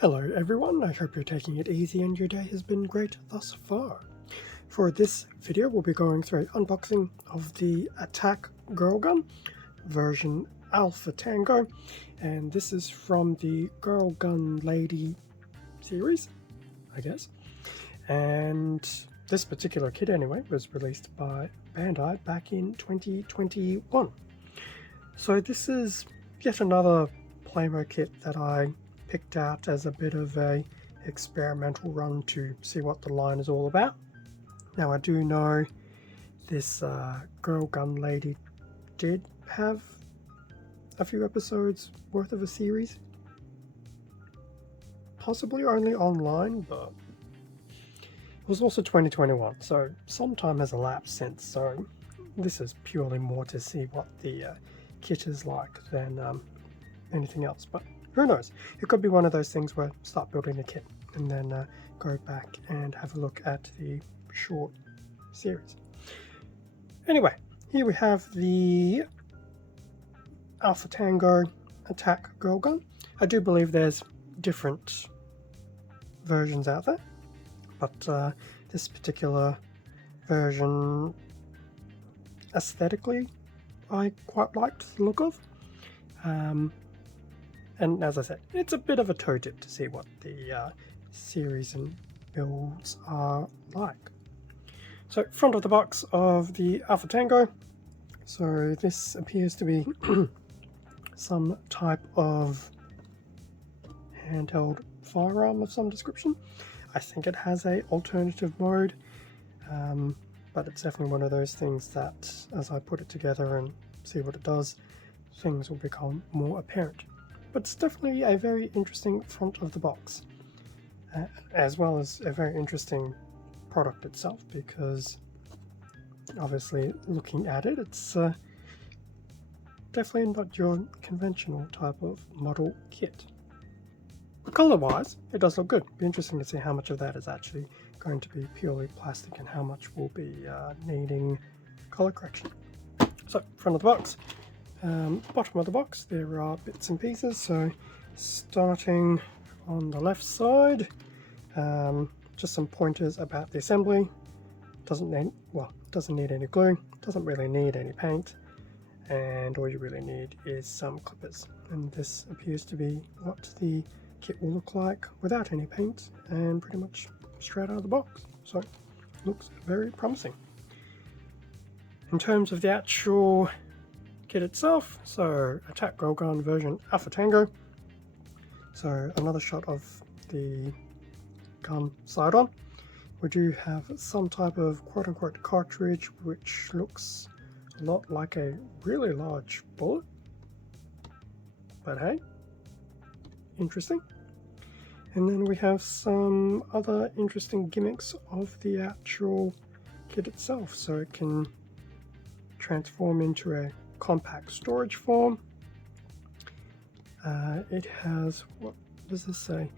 Hello everyone, I hope you're taking it easy and your day has been great thus far. For this video we'll be going through an unboxing of the Attack Girl Gun version Alpha Tango, and this is from the Girl Gun Lady series, I guess. And this particular kit anyway was released by Bandai back in 2021. So this is yet another Plamo kit that I picked out as a bit of a experimental run to see what the line is all about. Now I do know this Girl Gun Lady did have a few episodes worth of a series, possibly only online, but it was also 2021, so some time has elapsed since, so this is purely more to see what the kit is like than anything else. But who knows? It could be one of those things where start building the kit and then go back and have a look at the short series. Anyway, here we have the Alpha Tango Attack Girl Gun. I do believe there's different versions out there, but this particular version, aesthetically, I quite liked the look of. And as I said, it's a bit of a toe dip to see what the series and builds are like. So, front of the box of the Alpha Tango. So this appears to be some type of handheld firearm of some description. I think it has a alternative mode, but it's definitely one of those things that as I put it together and see what it does, things will become more apparent. But it's definitely a very interesting front of the box, as well as a very interesting product itself, because obviously looking at it, it's definitely not your conventional type of model kit. But color-wise, it does look good. It'll be interesting to see how much of that is actually going to be purely plastic and how much will be needing color correction. So, front of the box. Bottom of the box, there are bits and pieces. So starting on the left side, just some pointers about the assembly. Doesn't need any glue, doesn't really need any paint, and all you really need is some clippers. And this appears to be what the kit will look like without any paint and pretty much straight out of the box. So looks very promising. In terms of the actual kit itself, so Attack Girl Gun version Alpha Tango. So another shot of the gun side on. We do have some type of quote-unquote cartridge which looks a lot like a really large bullet, but hey, interesting. And then we have some other interesting gimmicks of the actual kit itself. So it can transform into a compact storage form. It has, what does this say?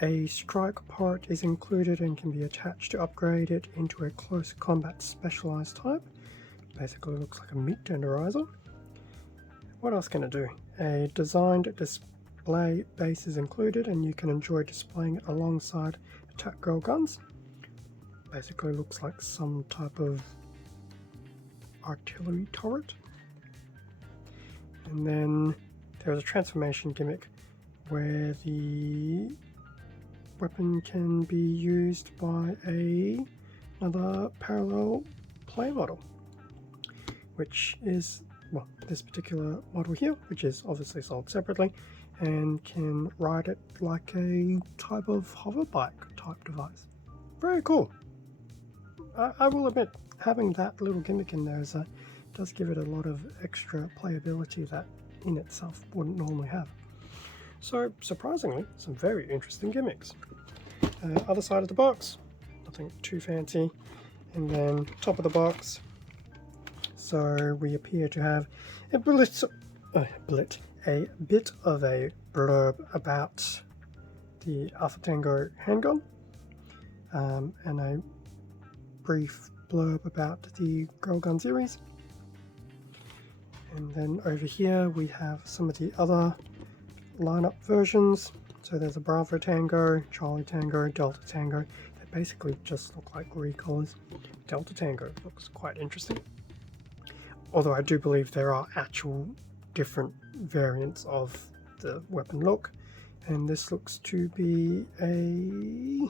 A strike part is included and can be attached to upgrade it into a close combat specialized type. Basically looks like a meat tenderizer. What else can it do? A designed display base is included and you can enjoy displaying it alongside Attack Girl guns. Basically looks like some type of artillery turret. And then there's a transformation gimmick where the weapon can be used by another parallel play model, which is, well, this particular model here, which is obviously sold separately, and can ride it like a type of hover bike type device. Very cool. I will admit, having that little gimmick in there does give it a lot of extra playability that in itself wouldn't normally have. So surprisingly, some very interesting gimmicks. Other side of the box, nothing too fancy. And then top of the box, so we appear to have a bit of a blurb about the Alpha Tango handgun, and a brief blurb about the Girl Gun series. And then over here we have some of the other lineup versions. So there's a Bravo Tango, Charlie Tango, Delta Tango. They basically just look like recolors. Delta Tango looks quite interesting. Although I do believe there are actual different variants of the weapon look. And this looks to be a...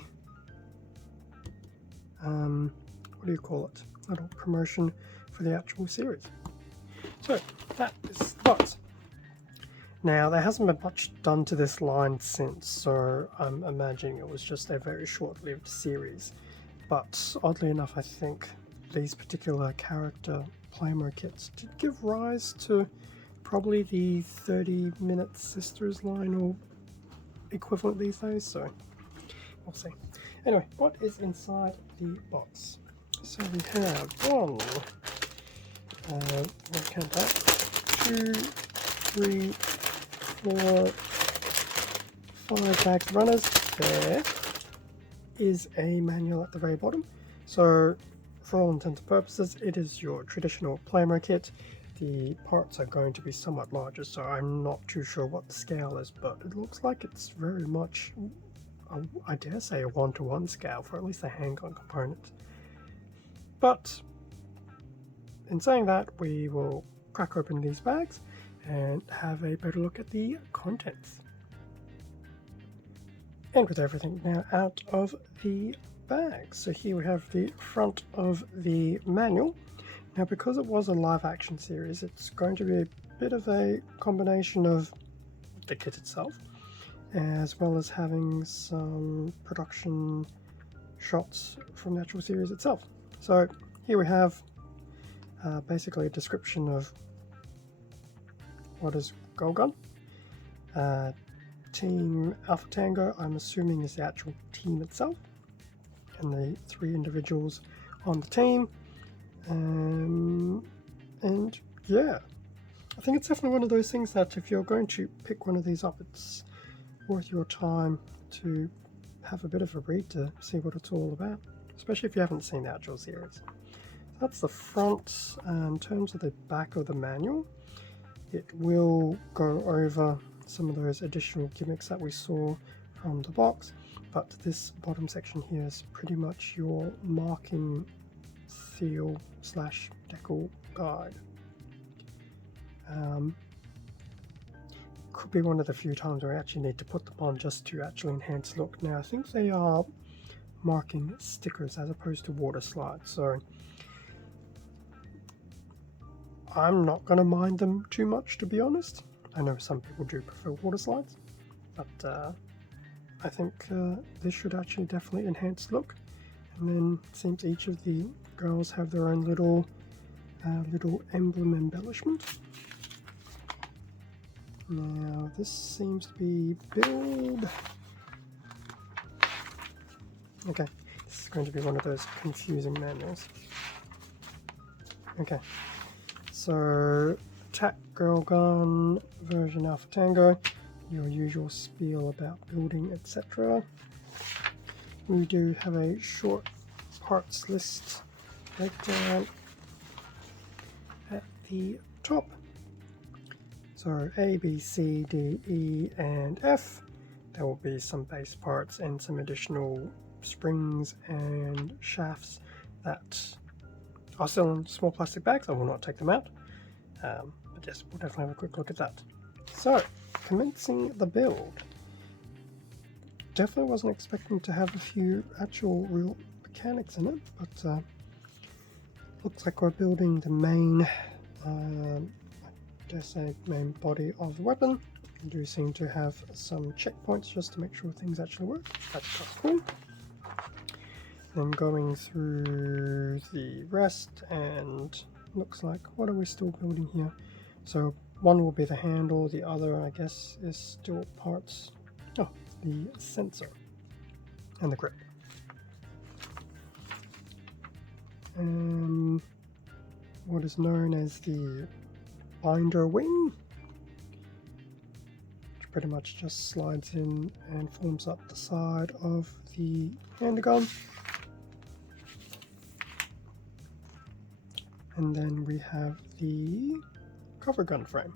what do you call it? Little promotion for the actual series. So that is that. Now there hasn't been much done to this line since, so I'm imagining it was just a very short-lived series. But oddly enough, I think these particular character Plamo kits did give rise to probably the 30-minute Sisters line or equivalent these days, so we'll see. Anyway, what is inside the box? So we have one, we'll count that, 2, 3, 4, 5 bags of runners. There is a manual at the very bottom. So for all intents and purposes, it is your traditional Plamo kit. The parts are going to be somewhat larger, so I'm not too sure what the scale is, but it looks like it's very much, I dare say, a 1-to-1 scale for at least the handgun component. But in saying that, we will crack open these bags and have a better look at the contents. And with everything now out of the bag, so here we have the front of the manual. Now, because it was a live action series, it's going to be a bit of a combination of the kit itself, as well as having some production shots from the actual series itself. So here we have basically a description of what is Golgun. Team Alpha Tango, I'm assuming, is the actual team itself, and the 3 individuals on the team. And yeah, I think it's definitely one of those things that if you're going to pick one of these up, it's worth your time to have a bit of a read to see what it's all about, especially if you haven't seen the actual series. That's the front. In terms of the back of the manual, it will go over some of those additional gimmicks that we saw from the box, but this bottom section here is pretty much your marking seal / decal guide. Could be one of the few times where I actually need to put them on just to actually enhance look. Now I think they are marking stickers as opposed to water slides, so I'm not going to mind them too much, to be honest. I know some people do prefer water slides, but I think this should actually definitely enhance look. And then it seems each of the girls have their own little emblem embellishment. Now this seems to be build. Okay, this is going to be one of those confusing manuals. Okay, so attack girl gun version Alpha Tango, your usual spiel about building, etc. We do have a short parts list breakdown at the top. So A, B, C, D, E, and F. There will be some base parts and some additional springs and shafts that are still in small plastic bags. I will not take them out. But yes, we'll definitely have a quick look at that. So, commencing the build. Definitely wasn't expecting to have a few actual real mechanics in it, but looks like we're building the main, main body of the weapon. We do seem to have some checkpoints just to make sure things actually work. That's quite cool. Then going through the rest, and looks like, what are we still building here? So one will be the handle, the other I guess is still parts, the sensor and the grip. What is known as the binder wing, which pretty much just slides in and forms up the side of the handgun. And then we have the cover gun frame.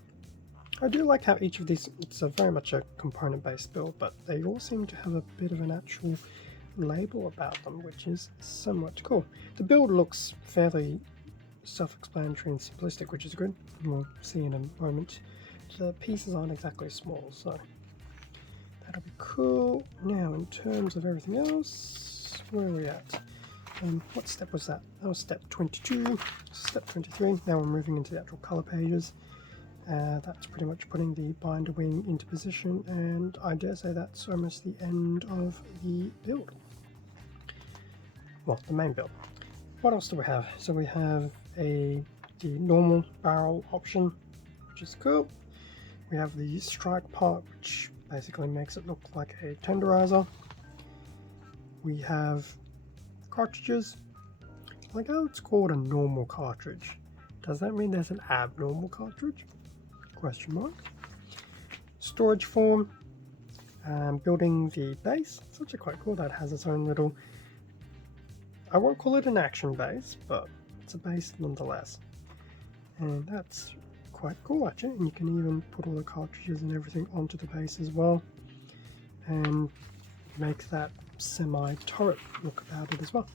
I do like how each of these, it's very much a component based build, but they all seem to have a bit of an actual label about them, which is somewhat cool. The build looks fairly self-explanatory and simplistic, which is good. We'll see in a moment. The pieces aren't exactly small, so that'll be cool. Now, in terms of everything else, where are we at? What step was that? That was step 22, step 23. Now we're moving into the actual color pages. That's pretty much putting the binder wing into position, and I dare say that's almost the end of the build. Well, the main build. What else do we have? So we have the normal barrel option, which is cool. We have the strike part, which basically makes it look like a tenderizer. We have cartridges. Like how it's called a normal cartridge. Does that mean there's an abnormal cartridge? Question mark. Storage form. Building the base. It's actually quite cool that it has its own little, I won't call it an action base, but it's a base nonetheless. And that's quite cool actually, and you can even put all the cartridges and everything onto the base as well and make that semi-turret look about it as well.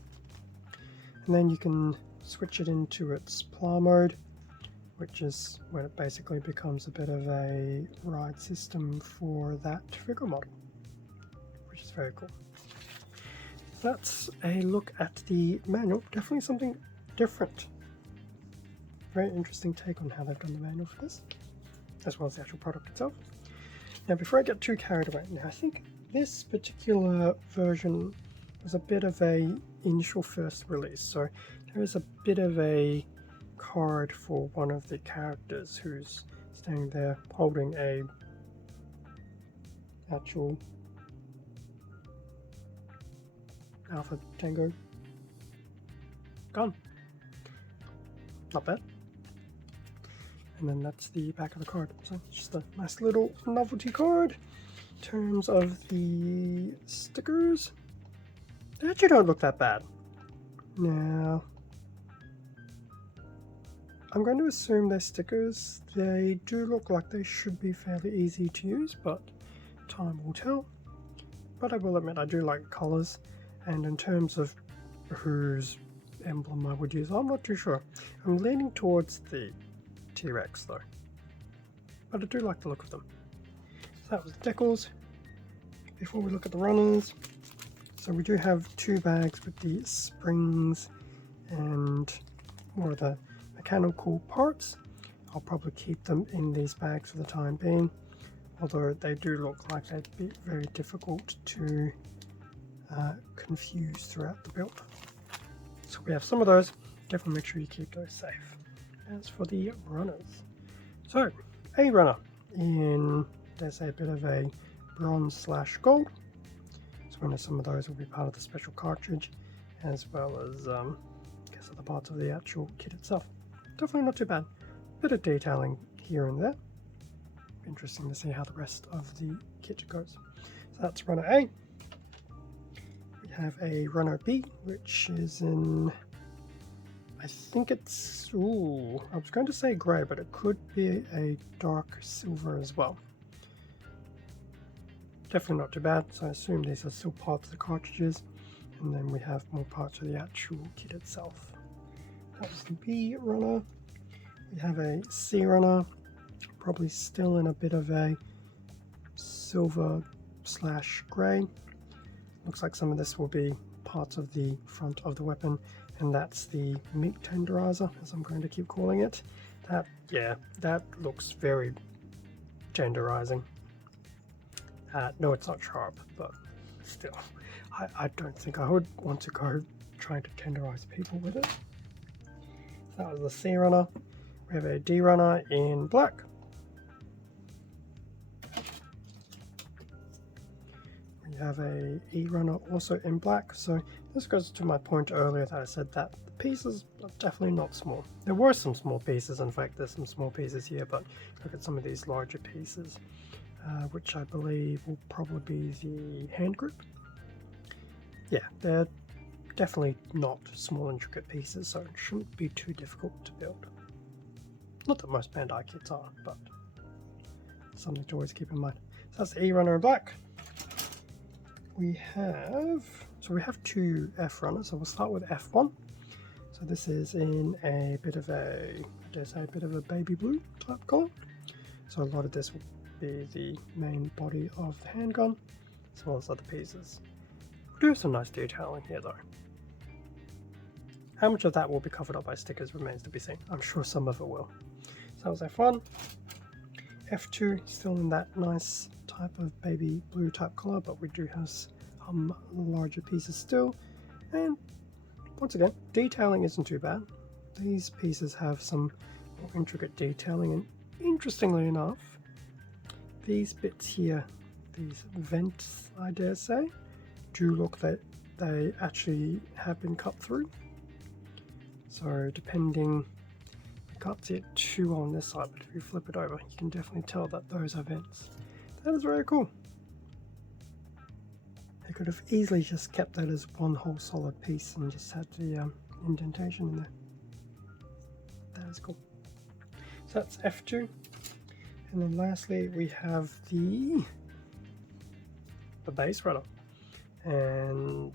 And then you can switch it into its plow mode, which is when it basically becomes a bit of a ride system for that figure model, which is very cool. That's a look at the manual. Definitely something different. Very interesting take on how they've done the manual for this, as well as the actual product itself. Now, before I get too carried away, I think this particular version was a bit of a initial first release, so there is a bit of a card for one of the characters who's standing there holding a actual Alpha Tango gun. Not bad. And then that's the back of the card. So it's just a nice little novelty card. In terms of the stickers, they actually don't look that bad. Now, I'm going to assume they're stickers. They do look like they should be fairly easy to use, but time will tell. But I will admit I do like colours, and in terms of whose emblem I would use, I'm not too sure. I'm leaning towards the T-Rex though, but I do like the look of them. So that was the decals. Before we look at the runners, so we do have two bags with the springs and more of the mechanical parts. I'll probably keep them in these bags for the time being, although they do look like they'd be very difficult to confuse throughout the build. So we have some of those. Definitely make sure you keep those safe. As for the runners, so a runner in, there's a bit of a bronze/gold, so I know some of those will be part of the special cartridge, as well as I guess other parts of the actual kit itself. Definitely not too bad. Bit of detailing here and there. Interesting to see how the rest of the kit goes. So that's runner A. We have a runner B, which is in, I think it's, ooh, I was going to say grey, but it could be a dark silver as well. Definitely not too bad, so I assume these are still parts of the cartridges, and then we have more parts of the actual kit itself. That was the B runner. We have a C runner, probably still in a bit of a silver/grey. Looks like some of this will be parts of the front of the weapon, and that's the meat tenderizer, as I'm going to keep calling it. That looks very tenderizing. No, it's not sharp, but still, I don't think I would want to go trying to tenderize people with it. So that was the C runner. We have a D runner in black. We have a E runner also in black. So this goes to my point earlier that I said that the pieces are definitely not small. There were some small pieces, in fact there's some small pieces here, but look at some of these larger pieces, which I believe will probably be the hand grip. Yeah, they're definitely not small intricate pieces, so it shouldn't be too difficult to build. Not that most Bandai kits are, but something to always keep in mind. So that's the E-runner in black. We have two F runners, so we'll start with F1. So this is in a bit of a, I dare say, a bit of a baby blue type color. So a lot of this will be the main body of the handgun, as well as other pieces. We do have some nice detailing here though. How much of that will be covered up by stickers remains to be seen. I'm sure some of it will. So that was F1. F2, still in that nice type of baby blue type color, but we do have some larger pieces still. And once again, detailing isn't too bad. These pieces have some more intricate detailing, and interestingly enough, these bits here, these vents, I dare say, do look that they actually have been cut through. So depending, you can't see it too on this side, but if you flip it over, you can definitely tell that those are vents. That is very cool. They could have easily just kept that as one whole solid piece and just had the indentation in there. That is cool. So that's F2. And then lastly, we have the base runner. And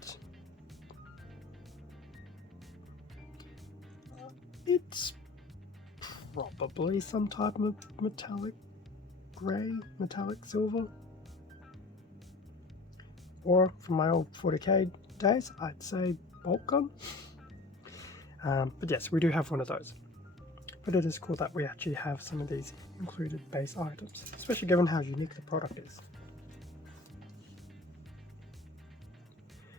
it's probably some type of metallic grey, metallic silver. Or from my old 40k days, I'd say bolt gun. But yes, we do have one of those. But it is cool that we actually have some of these included base items, especially given how unique the product is.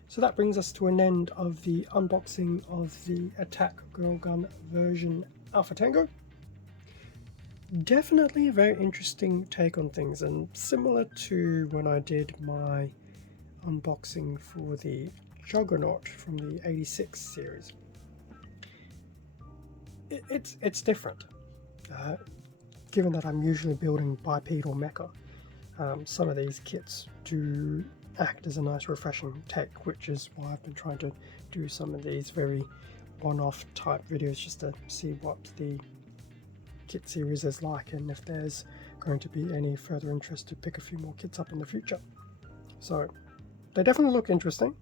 So that brings us to an end of the unboxing of the Attack Girl Gun version Alpha Tango. Definitely a very interesting take on things, and similar to when I did my unboxing for the Juggernaut from the 86 series. It's different. Given that I'm usually building bipedal mecha, some of these kits do act as a nice refreshing take, which is why I've been trying to do some of these very one-off type videos just to see what the kit series is like and if there's going to be any further interest to pick a few more kits up in the future. So they definitely look interesting,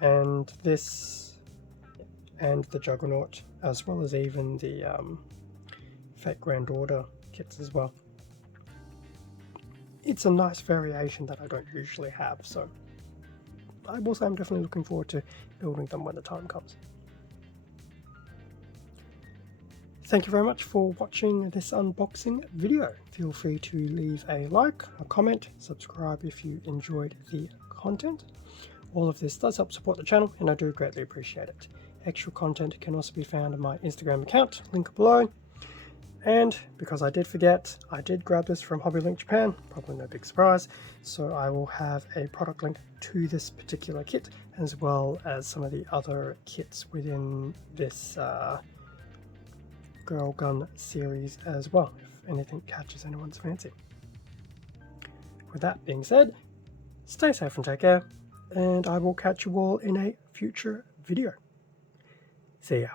and this and the Juggernaut, as well as even the Fate Grand Order kits as well. It's a nice variation that I don't usually have, so I will say I'm definitely looking forward to building them when the time comes. Thank you very much for watching this unboxing video. Feel free to leave a like, a comment, subscribe if you enjoyed the content. All of this does help support the channel, and I do greatly appreciate it. Extra content can also be found on my Instagram account, link below. And because I did forget, I did grab this from HobbyLink Japan, probably no big surprise, so I will have a product link to this particular kit, as well as some of the other kits within this Girl Gun series as well, if anything catches anyone's fancy. With that being said, stay safe and take care, and I will catch you all in a future video. See ya.